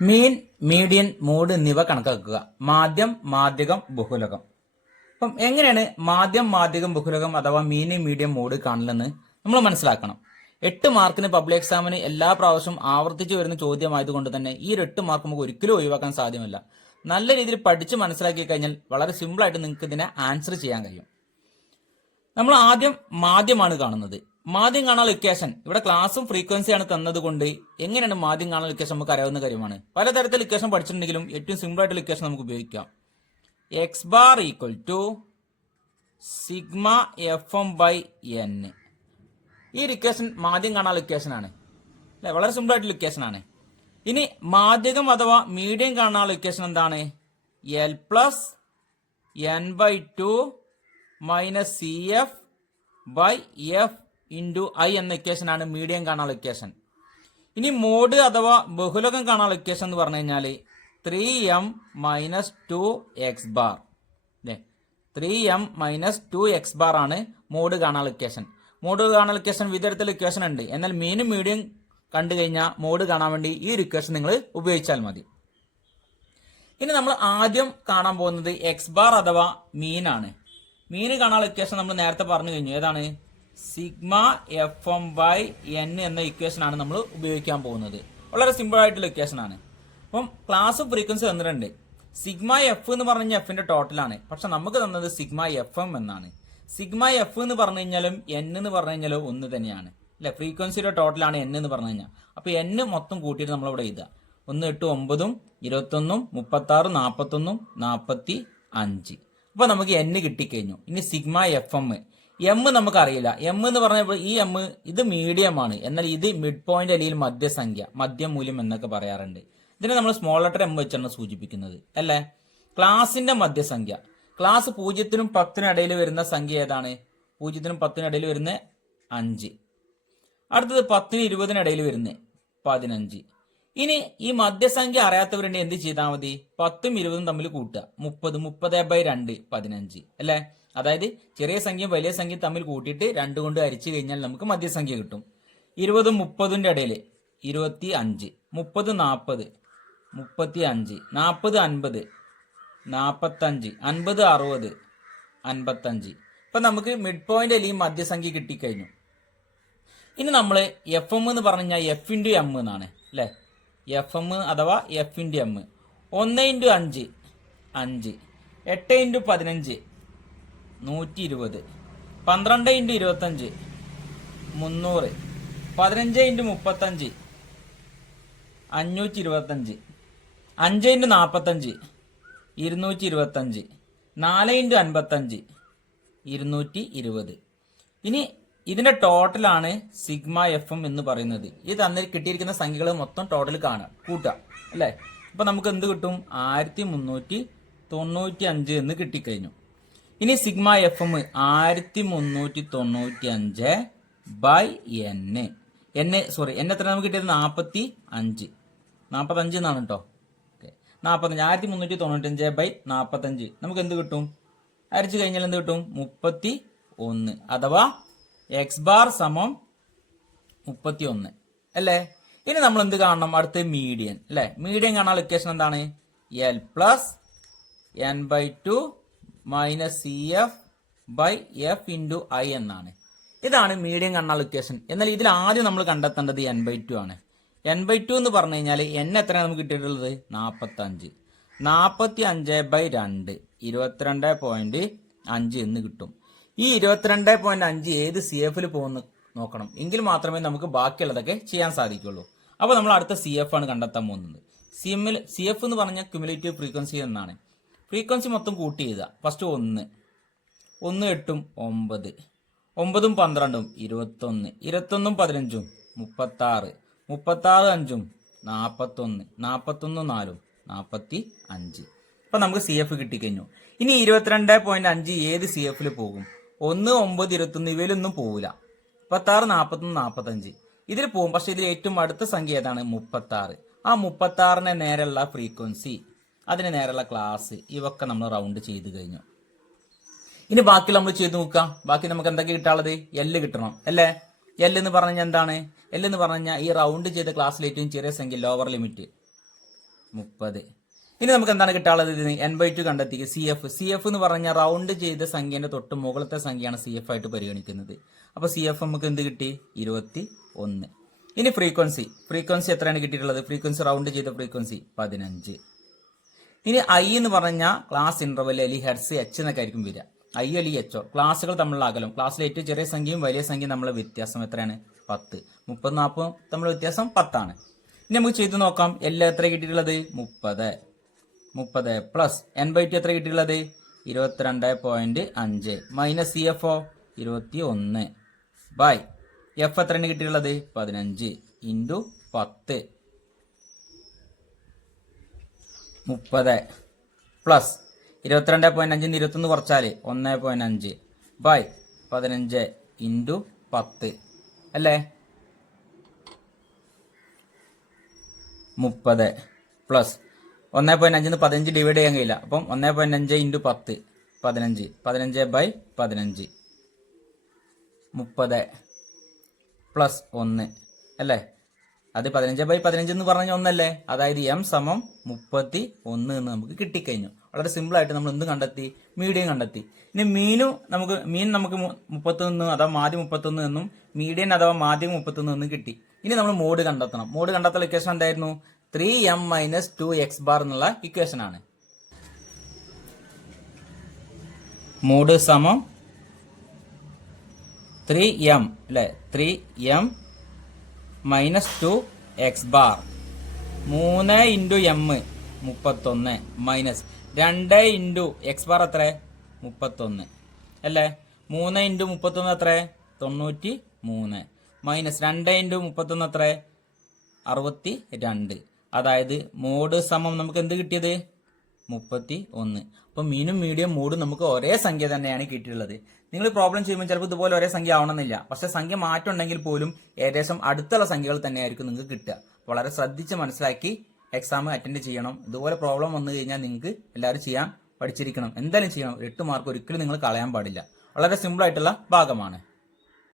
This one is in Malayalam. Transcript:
മീൻ, മീഡിയൻ, മോഡ് എന്നിവ കണക്കാക്കുക. മാധ്യം, മാധ്യകം, ബഹുലകം. അപ്പം എങ്ങനെയാണ് മാധ്യം, മാധ്യകം, ബഹുലകം അഥവാ മീൻ, മീഡിയം, മോഡ് കാണലെന്ന് നമ്മൾ മനസ്സിലാക്കണം. 8 മാർക്കിന് പബ്ലിക് എക്സാമിന് എല്ലാ പ്രാവശ്യവും ആവർത്തിച്ചു വരുന്ന ചോദ്യമായതുകൊണ്ട് തന്നെ ഈ ഒരു 8 മാർക്ക് നമുക്ക് ഒരിക്കലും ഒഴിവാക്കാൻ സാധ്യമല്ല. നല്ല രീതിയിൽ പഠിച്ച് മനസ്സിലാക്കി കഴിഞ്ഞാൽ വളരെ സിമ്പിളായിട്ട് നിങ്ങൾക്ക് ഇതിനെ ആൻസർ ചെയ്യാൻ കഴിയും. നമ്മൾ ആദ്യം മാധ്യമാണ് കാണുന്നത്. മാധ്യം കാണാനുള്ള ഇക്വേഷൻ ഇവിടെ ക്ലാസും ഫ്രീക്വൻസിയാണ് തന്നത് കൊണ്ട് എങ്ങനെയാണ് മാധ്യം കാണാനുള്ള ഇക്വേഷൻ നമുക്ക് അറിയാവുന്ന കാര്യമാണ്. പലതരത്തിൽ ഇക്വേഷൻ പഠിച്ചിട്ടുണ്ടെങ്കിലും ഏറ്റവും സിമ്പിൾ ആയിട്ടുള്ള ഇക്വേഷൻ നമുക്ക് ഉപയോഗിക്കാം. X bar equal to sigma F M by N. ഈ ഇക്വേഷൻ മാധ്യം കാണാനുള്ള ഇക്വേഷൻ ആണ് അല്ലെ, വളരെ സിമ്പിൾ ആയിട്ടുള്ള ഇക്വേഷൻ ആണ്. ഇനി മാധ്യകം അഥവാ മീഡിയം കാണാനുള്ള ഇക്വേഷൻ എന്താണ്? L plus N by two minus C F by F into I എന്ന ഇക്വേഷൻ ആണ് മീഡിയം കാണാനുള്ള ഇക്വേഷൻ. ഇനി മോഡ് അഥവാ ബഹുലകം കാണാനുള്ള ഇക്വേഷൻ എന്ന് പറഞ്ഞു കഴിഞ്ഞാൽ 3m മൈനസ് 2x ബാർ അല്ലേ, 3m മൈനസ് 2x ബാർ ആണ് മോഡ് കാണാനുള്ള ഇക്വേഷൻ. മോഡ് കാണാനുള്ള ഇക്വേഷൻ വിധത്തിലുള്ള ഇക്വേഷൻ ഉണ്ട്. എന്നാൽ മീനും മീഡിയം കണ്ടു കഴിഞ്ഞാൽ മോഡ് കാണാൻ വേണ്ടി ഈ ഒരു ഇക്വേഷൻ നിങ്ങൾ ഉപയോഗിച്ചാൽ മതി. ഇനി നമ്മൾ ആദ്യം കാണാൻ പോകുന്നത് എക്സ് ബാർ അഥവാ മീനാണ്. മീന് കാണാനുള്ള ഇക്വേഷൻ നമ്മൾ നേരത്തെ പറഞ്ഞു കഴിഞ്ഞു. ഏതാണ്? Sigma F M by N എന്ന ഇക്വേഷൻ ആണ് നമ്മൾ ഉപയോഗിക്കാൻ പോകുന്നത്. വളരെ സിമ്പിൾ ആയിട്ടുള്ള ഇക്വേഷൻ ആണ്. അപ്പം ക്ലാസ് ഫ്രീക്വൻസി തന്നിട്ടുണ്ട്. സിഗ്മ എഫ് എന്ന് പറഞ്ഞു കഴിഞ്ഞാൽ എഫിന്റെ ടോട്ടലാണ്. പക്ഷെ നമുക്ക് തന്നത് സിഗ്മ എഫ് എം എന്നാണ്. സിഗ്മ എഫ് എന്ന് പറഞ്ഞു കഴിഞ്ഞാലും എൻ എന്ന് പറഞ്ഞു കഴിഞ്ഞാലും ഒന്ന് തന്നെയാണ് അല്ലെ. ഫ്രീക്വൻസിയുടെ ടോട്ടലാണ് എൻ എന്ന് പറഞ്ഞു കഴിഞ്ഞാൽ. അപ്പൊ എൻ മൊത്തം കൂട്ടിയിട്ട് നമ്മളിവിടെ എഴുതുക. 1 8 9 21 36 41 45. അപ്പൊ നമുക്ക് എൻ കിട്ടിക്കഴിഞ്ഞു. ഇനി സിഗ്മ എഫ് എം. എം നമുക്ക് അറിയില്ല. എം എന്ന് പറഞ്ഞപ്പോൾ ഈ എം ഇത് മീഡിയം ആണ്. എന്നാൽ ഇത് മിഡ് പോയിന്റ് അല്ലെങ്കിൽ മധ്യസംഖ്യ, മധ്യമൂല്യം എന്നൊക്കെ പറയാറുണ്ട്. ഇതിനെ നമ്മൾ സ്മോൾ ലെറ്റർ എം വെച്ചാണ് സൂചിപ്പിക്കുന്നത് അല്ലേ. ക്ലാസിന്റെ മധ്യസംഖ്യ. ക്ലാസ് 0 നും 10 നും ഇടയിൽ വരുന്ന സംഖ്യ ഏതാണ്? 0 നും 10 നും ഇടയിൽ വരുന്ന 5. അടുത്തത് 10 നും 20 നും ഇടയിൽ വരുന്ന 15. ഇനി ഈ മധ്യസംഖ്യ അറിയാത്തവരുണ്ട് എന്ത് ചെയ്താൽ മതി? 10ഉം 20ഉം തമ്മിൽ കൂട്ടുക. 30 30/2 15 അല്ലേ. അതായത് ചെറിയ സംഖ്യയും വലിയ സംഖ്യയും തമ്മിൽ കൂട്ടിയിട്ട് 2 കൊണ്ട് ഹരിച്ചു കഴിഞ്ഞാൽ നമുക്ക് മധ്യസംഖ്യ കിട്ടും. 20ഉം 30ന്റെ ഇടയിൽ 25, 30 40, 35, 40 50, 45, 50 60, 55. ഇപ്പൊ നമുക്ക് മിഡ് പോയിന്റ് അല്ലെങ്കിൽ മധ്യസംഖ്യ കിട്ടിക്കഴിഞ്ഞു. ഇനി നമ്മൾ എഫ് എം എന്ന് പറഞ്ഞു കഴിഞ്ഞാൽ എഫ് ഇൻറ്റു എം എന്നാണ് അല്ലെ. എഫ് എം അഥവാ എഫ് ഇൻറ്റു എം. 1 × 5 5, 8 × 15 120, 12 × 25 300, 15 × 35 525, 5 × 45 225, 4 × 55 220. ഇനി ഇതിന്റെ ടോട്ടലാണ് സിഗ്മ എഫ് എം എന്ന് പറയുന്നത്. ഇത് തന്നിൽ കിട്ടിയിരിക്കുന്ന സംഖ്യകൾ മൊത്തം ടോട്ടൽ കാണാം, കൂട്ടാം അല്ലേ. അപ്പൊ നമുക്ക് എന്ത് കിട്ടും? 1395 എന്ന് കിട്ടിക്കഴിഞ്ഞു. ഇനി sigma F M 1395 by N. N എത്ര നമുക്ക് കിട്ടിയത്? 45 എന്നാണ് കേട്ടോ. 45 1395 ബൈ 45 നമുക്ക് എന്ത് കിട്ടും? ഹരിച്ചു കഴിഞ്ഞാൽ എന്ത് കിട്ടും? 31 അഥവാ എക്സ് ബാർ സമം 31 അല്ലേ. ഇനി നമ്മൾ എന്ത് കാണണം? അടുത്ത് മീഡിയൻ അല്ലെ. മീഡിയൻ കാണാനുള്ള ഇക്വേഷൻ എന്താണ്? L plus N by two minus C F by F into I എന്നാണ്. ഇതാണ് മീഡിയൻ കാണാനുള്ള ഇക്വേഷൻ. എന്നാൽ ഇതിൽ ആദ്യം നമ്മൾ കണ്ടെത്തേണ്ടത് എൻ ബൈ ടു ആണ്. എൻ ബൈ ടു എന്ന് പറഞ്ഞു കഴിഞ്ഞാൽ എൻ എത്രയാണ് നമുക്ക് കിട്ടിയിട്ടുള്ളത്? 45. 45/2 22.5 എന്ന് കിട്ടും. ഈ 22.5 ഏത് സി എഫിൽ പോകുന്നു നോക്കണം. എങ്കിൽ മാത്രമേ നമുക്ക് ബാക്കിയുള്ളതൊക്കെ ചെയ്യാൻ സാധിക്കുള്ളൂ. അപ്പോൾ നമ്മൾ അടുത്ത സി എഫ് ആണ് കണ്ടെത്താൻ പോകുന്നത്. സി എഫ് എന്ന് പറഞ്ഞാൽ ക്യുമുലേറ്റീവ് ഫ്രീക്വൻസി എന്നാണ്. ഫ്രീക്വൻസി മൊത്തം കൂട്ടി എഴുതുക. ഫസ്റ്റ് 1 1 8 9, 9 12 21, 21 15 36, 36 5 41, 41 4 45. അപ്പൊ നമുക്ക് സി എഫ് കിട്ടിക്കഴിഞ്ഞു. ഇനി 22.5 ഏത് സി എഫിൽ പോകും? 1 9 21 ഇവയിലൊന്നും പോവില്ല. 36 41 45 ഇതിൽ പോകും. പക്ഷെ ഇതിൽ ഏറ്റവും അടുത്ത സംഖ്യ ഏതാണ്? 36. ആ 36നെ നേരെയുള്ള ഫ്രീക്വൻസി, അതിന് നേരെയുള്ള ക്ലാസ്, ഇവയൊക്കെ നമ്മൾ റൗണ്ട് ചെയ്ത് കഴിഞ്ഞു. ഇനി ബാക്കി നമ്മൾ ചെയ്ത് നോക്കാം. ബാക്കി നമുക്ക് എന്തൊക്കെ കിട്ടാനുള്ളത്? എല്ല് കിട്ടണം അല്ലേ. എൽ എന്ന് പറഞ്ഞു കഴിഞ്ഞാൽ എന്താണ്? എൽ എന്ന് പറഞ്ഞു കഴിഞ്ഞാൽ ഈ റൗണ്ട് ചെയ്ത ക്ലാസ്സിൽ ഏറ്റവും ചെറിയ സംഖ്യ, ലോവർ ലിമിറ്റ് 30. ഇനി നമുക്ക് എന്താണ് കിട്ടാനുള്ളത്? ഇതിന് n/2 കണ്ടെത്തിക്കുക. സി എഫ് എന്ന് പറഞ്ഞാൽ റൗണ്ട് ചെയ്ത സംഖ്യന്റെ തൊട്ട് മുകളിലത്തെ സംഖ്യയാണ് സി എഫ് ആയിട്ട് പരിഗണിക്കുന്നത്. അപ്പൊ സി എഫ് നമുക്ക് എന്ത് കിട്ടി? 21. ഇനി ഫ്രീക്വൻസി എത്രയാണ് കിട്ടിയിട്ടുള്ളത്? ഫ്രീക്വൻസി റൗണ്ട് ചെയ്ത ഫ്രീക്വൻസി 15. ഇനി ഐ എന്ന് പറഞ്ഞാൽ ക്ലാസ് ഇന്റർവെൽ അല്ലെങ്കിൽ ഹെർട്സ് എച്ച് എന്നൊക്കെ ആയിരിക്കും വരിക. ഐ അല്ലെങ്കിൽ എച്ചോ ക്ലാസ്സുകൾ തമ്മിലുള്ള അകലം. ക്ലാസ്സിലെ ഏറ്റവും ചെറിയ സംഖ്യയും വലിയ സംഖ്യയും തമ്മിലുള്ള വ്യത്യാസം എത്രയാണ്? 10. 30 40 തമ്മിലുള്ള വ്യത്യാസം 10 ആണ്. ഇനി നമുക്ക് ചെയ്ത് നോക്കാം. എല്ലാം എത്ര കിട്ടിയിട്ടുള്ളത്? 30 പ്ലസ് n/2 എത്ര കിട്ടിയിട്ടുള്ളത്? 22.5 minus C F 21 by F എത്രയാണ് കിട്ടിയിട്ടുള്ളത്? 15 ഇൻറ്റു 10 30 പ്ലസ് 22.5 21 കുറച്ചാൽ 1.5 ബൈ 15 ഇൻറ്റു 10 അല്ലേ? 30 പ്ലസ് 1.5 15 ഡിവൈഡ് ചെയ്യാൻ കഴിയില്ല. അപ്പം 1.5 ഇൻറ്റു 10 15 ബൈ 15 30 പ്ലസ് 1 അല്ലേ? അത് 15 ബൈ 15 എന്ന് പറഞ്ഞ ഒന്നല്ലേ? അതായത് എം സമം 31 എന്ന് നമുക്ക് കിട്ടിക്കഴിഞ്ഞു. വളരെ സിമ്പിൾ ആയിട്ട് നമ്മൾ എന്ത് കണ്ടെത്തി? മീഡിയം കണ്ടെത്തി. ഇനി മീൻ നമുക്ക് 31 അഥവാ മാധ്യം 31 എന്നും മീഡിയൻ അഥവാ മാധ്യം 31 എന്നും കിട്ടി. ഇനി നമ്മൾ മോഡ് കണ്ടെത്തണം. മോഡ് കണ്ടെത്തുന്ന ഇക്വേഷൻ എന്തായിരുന്നു? 3m മൈനസ് 2x ബാർ എന്നുള്ള ഇക്വേഷൻ ആണ്. മോഡ് സമം 3m അല്ലെ? 3m minus 2x bar 3 into m 31 minus 2 into X bar എത്ര? 31 അല്ലേ? 3 ഇൻറ്റു 31 എത്ര? 93 മൈനസ് 2 ഇൻറ്റു 31 എത്ര? 62. അതായത് മോഡ് സമം നമുക്ക് എന്ത് കിട്ടിയത്? 31. അപ്പൊ മീനും മീഡിയം മോഡും നമുക്ക് ഒരേ സംഖ്യ തന്നെയാണ് കിട്ടിയിട്ടുള്ളത്. നിങ്ങൾ പ്രോബ്ലം ചെയ്യുമ്പോൾ ചിലപ്പോൾ ഇതുപോലെ ഒരേ സംഖ്യ ആവണമെന്നില്ല. പക്ഷെ സംഖ്യ മാറ്റം ഉണ്ടെങ്കിൽ പോലും ഏകദേശം അടുത്തുള്ള സംഖ്യകൾ തന്നെയായിരിക്കും നിങ്ങൾക്ക് കിട്ടുക. വളരെ ശ്രദ്ധിച്ച് മനസ്സിലാക്കി എക്സാം അറ്റൻഡ് ചെയ്യണം. ഇതുപോലെ പ്രോബ്ലം വന്നു കഴിഞ്ഞാൽ നിങ്ങൾക്ക് എല്ലാവരും ചെയ്യാൻ പഠിച്ചിരിക്കണം. എന്തായാലും ചെയ്യണം. 8 മാർക്ക് ഒരിക്കലും നിങ്ങൾ കളയാൻ പാടില്ല. വളരെ സിമ്പിൾ ആയിട്ടുള്ള ഭാഗമാണ്.